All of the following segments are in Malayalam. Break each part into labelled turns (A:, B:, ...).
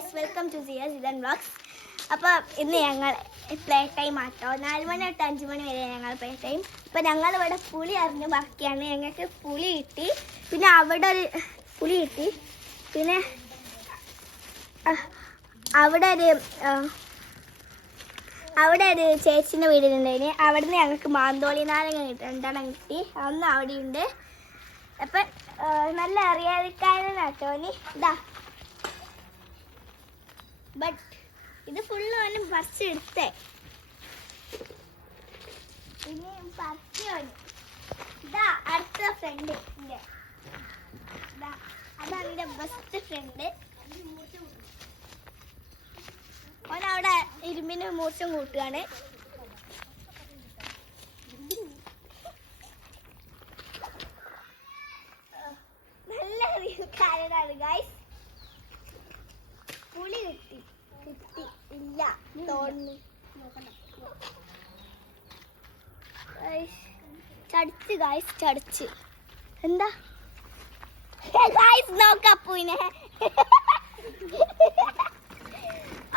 A: Guys welcome to Siya Sithan blogs അപ്പോൾ ഇന്ന് ഞങ്ങൾ പ്ലേ ടൈം ആട്ടോ. നാല് മണി തൊട്ട് അഞ്ച് മണി വരെ ഞങ്ങൾ പ്ലേ ടൈം അപ്പോൾ ഞങ്ങൾ ഇവിടെ പുളി അറിഞ്ഞ് ബാക്കിയാണ്. ഞങ്ങൾക്ക് പുളി കിട്ടി. പിന്നെ അവിടെ ഒരു പുളി കിട്ടി. പിന്നെ അവിടെ ഒരു അവിടെ ഒരു ചേച്ചിന്റെ വീടിലുണ്ടായിന്. അവിടെ നിന്ന് ഞങ്ങൾക്ക് മാന്തോളി നാരങ്ങ കിട്ടി. കിട്ടി. അന്ന് അവിടെയുണ്ട്. അപ്പം നല്ല അറിയാതിക്കാരനാട്ടോന് ഇതാ. ബട്ട് ഇത് ഫുള്ള് അവന് പറിച്ചെടുത്തേ പിന്നെ പറിച്ചോന് ഇതാ അടുത്ത ഫ്രണ്ട് അതാണ് എന്റെ ബെസ്റ്റ് ഫ്രണ്ട് ഓൻ അവിടെ ഇരുമ്പിന് മൂർച്ചം കൂട്ടുകയാണ്. നല്ല കാര്യമാണ് ഗൈസ് പുളി കിട്ടി കിട്ടി ഇല്ല. തോന്നുന്നു. ചടിച്ച് ഗായ്സ് ചടിച്ച്. എന്താ? ഗായ്സ് നോക്ക അപ്പൂനെ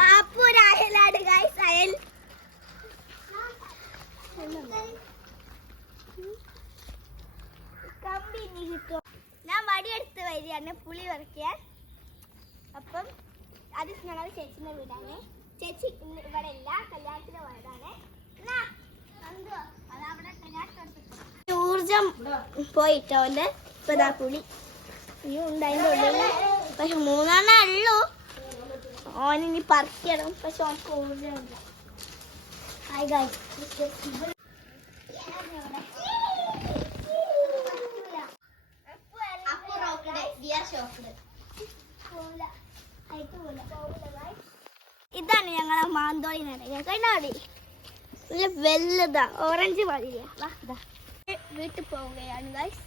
A: അപ്പു അയലാണ് ഗായ്സ് അയൽ. കമ്പി ഞാൻ വടിയെടുത്ത് വരികയാണ് പുളി പറിക്കാൻ. അപ്പം അത് ഞങ്ങളുടെ ചേച്ചിന്റെ വീടാണ്. ചേച്ചി ഇന്ന് ഇവിടെ ഇല്ല കല്യാണത്തിന് പോയതാണ്. ഊർജം പോയിട്ടോ അവന്റെ? ഇപ്പൊ ദാ പുളി ഇനിയും ഉണ്ട് അതിന്റെ ഉള്ളിൽ. പക്ഷെ മൂന്നെണ്ണേ ഉള്ളൂ. ഓനിനി പറിക്കണം. പക്ഷെ ഓനക്ക് ഊർജമുണ്ട് ഹായ് ഗായ്സ് ഇതാണ് ഞങ്ങളെ മാന്തോളി നടക്കുക വലുതാ. ഓറഞ്ച് മതിയാ. വീട്ടിൽ പോവുകയാണ് ഗൈസ്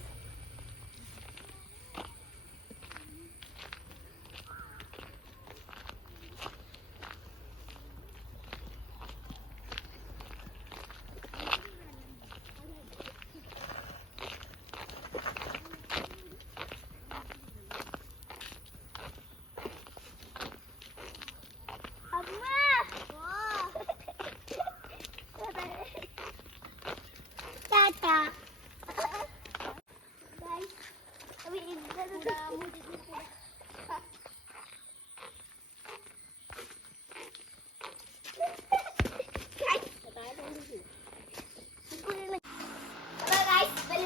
A: അമ്മ ടാറ്റ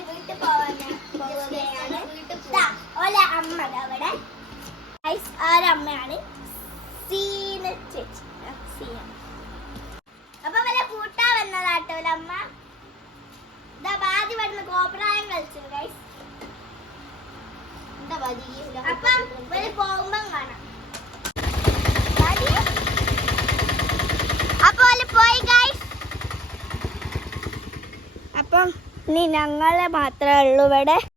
A: വീട്ടിൽ പോവാനാണ് ഓലെ അമ്മ അവിടെ സീന. അപ്പൊ വല്ല കൂട്ടാ വന്നതാട്ടോ അമ്മ കോപ്രായം കളിച്ചു ഗൈസ് അപ്പം ഒരു പോകുമ്പം കാണാം. ബാധി? അപ്പൊ ഓൽ പോയി ഗൈസ് അപ്പം ഇനി ഞങ്ങളെ മാത്രമേ ഉള്ളൂ ഇവിടെ.